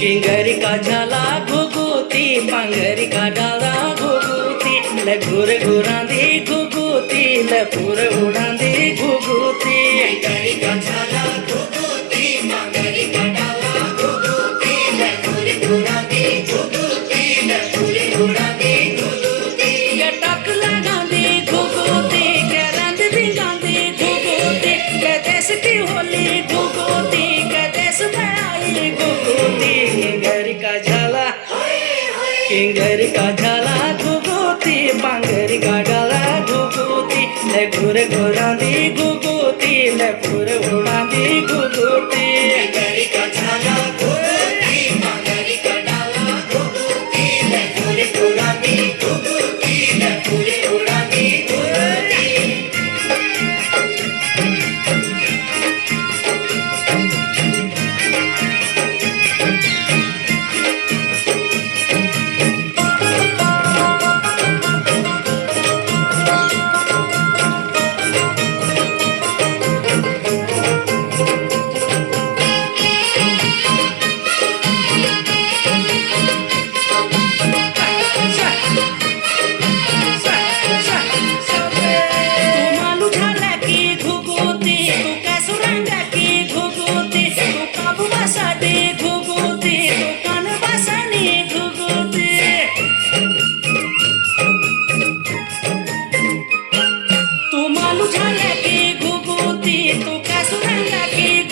किंगरी का झाला घुघुती पांगरी का डाला घुघुती ले घुर घुरांदी घुघुती ले पूर उड़ांदी घुघुती किंगरी का झाला घुघुती पांगरी का डाला घुघुती ले घुर घुरांदी घुघुती ले पूर उड़ांदी घुघुती के टक लगांदी घुघुती के रंग भिंगांदी घुघुती के देश की होली घुघुती के देश में आई घुघुती किंगरी का झाला घुघुती पांगरी का डाला घुघुती ले घुर